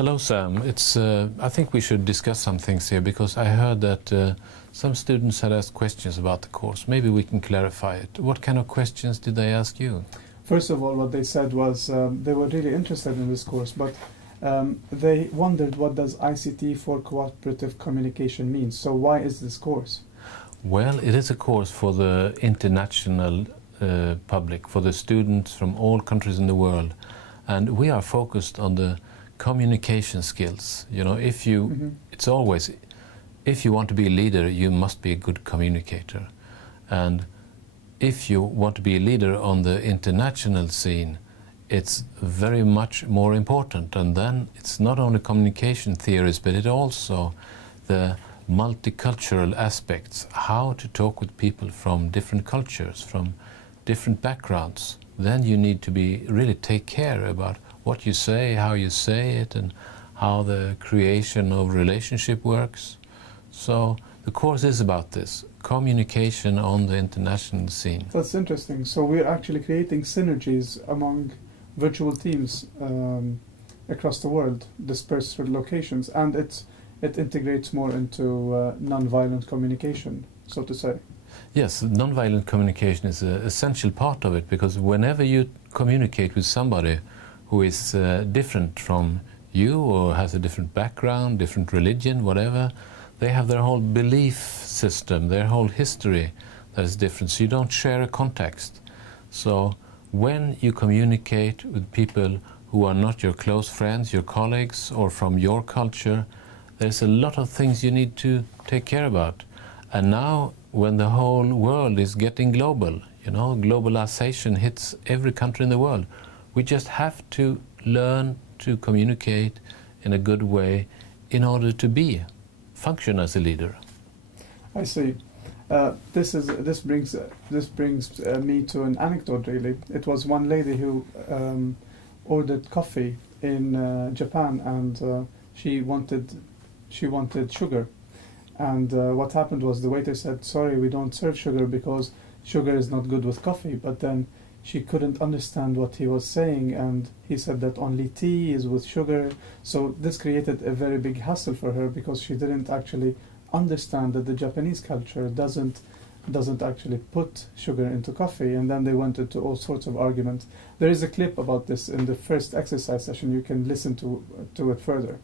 Hello, Sam. I think we should discuss some things here because I heard that some students had asked questions about the course. Maybe we can clarify it. What kind of questions did they ask you? First of all, what they said was they were really interested in this course, but they wondered, what does ICT for cooperative communication mean? So why is this course? Well, it is a course for the international public, for the students from all countries in the world. And we are focused on the communication skills. You know, it's always, if you want to be a leader, you must be a good communicator. And if you want to be a leader on the international scene, it's very much more important. And then it's not only communication theories, but it also the multicultural aspects, how to talk with people from different cultures, from different backgrounds. Then you need to really take care about what you say, how you say it, and how the creation of relationship works. So the course is about this, communication on the international scene. That's interesting. So we're actually creating synergies among virtual teams across the world, dispersed locations, and it integrates more into non-violent communication, so to say. Yes, non-violent communication is an essential part of it, because whenever you communicate with somebody who is different from you or has a different background, different religion, whatever, they have their whole belief system, their whole history that is different, so you don't share a context. So when you communicate with people who are not your close friends, your colleagues, or from your culture, there's a lot of things you need to take care about. And now, when the whole world is getting global, you know, globalization hits every country in the world, we just have to learn to communicate in a good way in order to function as a leader. I see. This brings me to an anecdote. Really, it was one lady who ordered coffee in Japan, and she wanted sugar. And what happened was the waiter said, "Sorry, we don't serve sugar because sugar is not good with coffee." But then she couldn't understand what he was saying, and he said that only tea is with sugar. So this created a very big hassle for her, because she didn't actually understand that the Japanese culture doesn't actually put sugar into coffee. And then they went into all sorts of arguments. There is a clip about this in the first exercise session. You can listen to it further.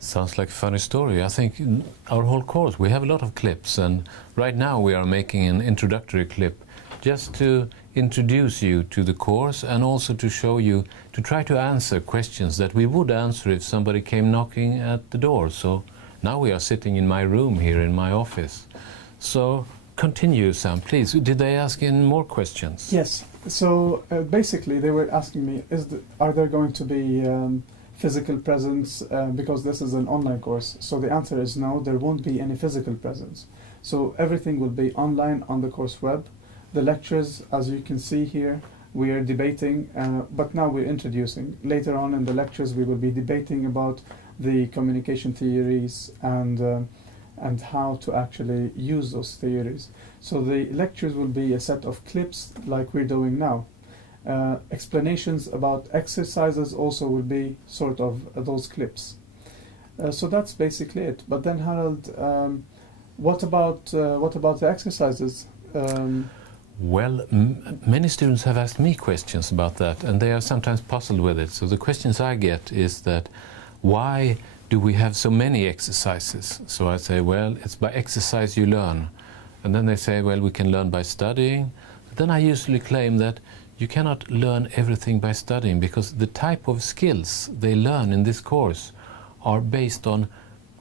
Sounds like a funny story. I think our whole course, we have a lot of clips, and right now we are making an introductory clip just to introduce you to the course, and also to show you, to try to answer questions that we would answer if somebody came knocking at the door. So now we are sitting in my room here in my office. So continue, Sam, please. Did they ask in more questions? Yes. So basically they were asking me, are there going to be physical presence, because this is an online course? So the answer is no, there won't be any physical presence. So everything will be online on the course web. The lectures, as you can see here, we are debating, but now we're introducing. Later on in the lectures we will be debating about the communication theories and how to actually use those theories. So the lectures will be a set of clips like we're doing now. Explanations about exercises also will be sort of those clips. So that's basically it. But then, Harold, what about the exercises? Well, many students have asked me questions about that, and they are sometimes puzzled with it. So the questions I get is that, why do we have so many exercises? So I say, well, it's by exercise you learn. And then they say, well, we can learn by studying. But then I usually claim that you cannot learn everything by studying, because the type of skills they learn in this course are based on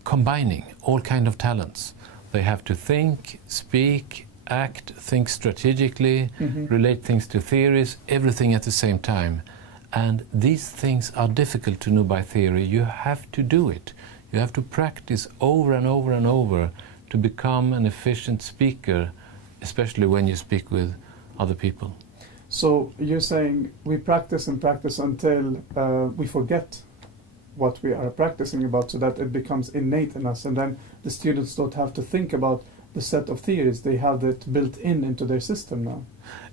combining all kinds of talents. They have to think, speak, act, think strategically, relate things to theories, everything at the same time. And these things are difficult to know by theory. You have to do it. You have to practice over and over and over to become an efficient speaker, especially when you speak with other people. So you're saying we practice and practice until we forget what we are practicing about, so that it becomes innate in us, and then the students don't have to think about the set of theories. They have it built into their system now.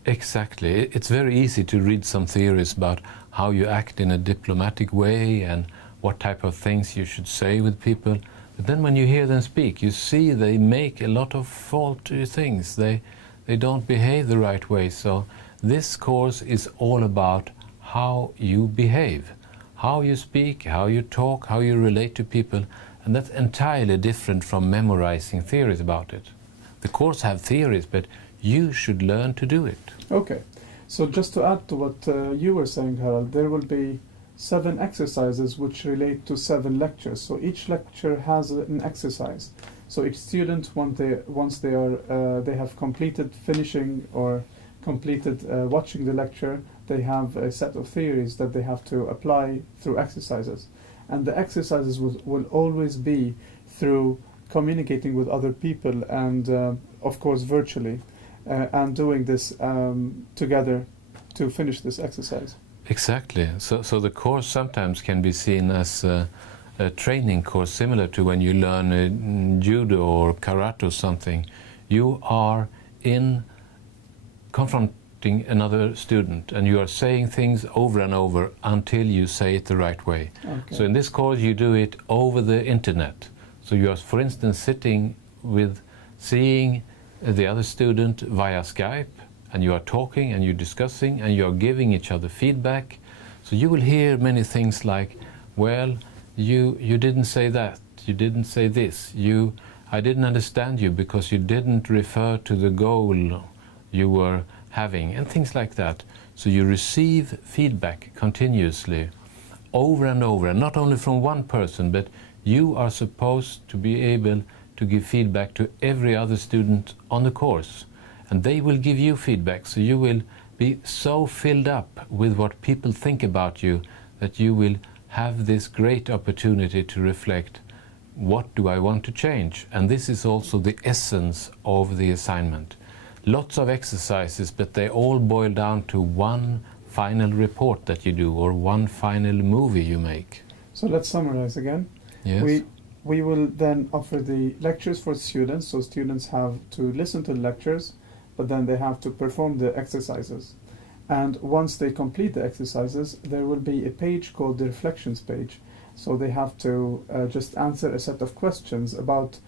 Exactly. It's very easy to read some theories about how you act in a diplomatic way and what type of things you should say with people. But then when you hear them speak, you see they make a lot of faulty things. They don't behave the right way. So this course is all about how you behave, how you speak, how you talk, how you relate to people. And that's entirely different from memorizing theories about it. The course have theories, but you should learn to do it. Okay. So just to add to what you were saying, Harald, there will be 7 exercises which relate to 7 lectures. So each lecture has an exercise. So each student, once they have completed finishing or completed watching the lecture, they have a set of theories that they have to apply through exercises. And the exercises will always be through communicating with other people and, of course, virtually, and doing this together to finish this exercise. Exactly. So the course sometimes can be seen as a training course, similar to when you learn judo or karate or something. You are confronting another student, and you are saying things over and over until you say it the right way. Okay. So in this course you do it over the internet. So you are, for instance, sitting with seeing the other student via Skype, and you are talking and you're discussing and you are giving each other feedback. So you will hear many things like, well, you didn't say that, you didn't say this, I didn't understand you because you didn't refer to the goal you were having, and things like that. So you receive feedback continuously, over and over, and not only from one person, but you are supposed to be able to give feedback to every other student on the course. And they will give you feedback, so you will be so filled up with what people think about you that you will have this great opportunity to reflect, what do I want to change? And this is also the essence of the assignment. Lots of exercises, but they all boil down to one final report that you do, or one final movie you make. So let's summarize again. Yes. We will then offer the lectures for students, so students have to listen to the lectures, but then they have to perform the exercises. And once they complete the exercises, there will be a page called the reflections page. So they have to just answer a set of questions about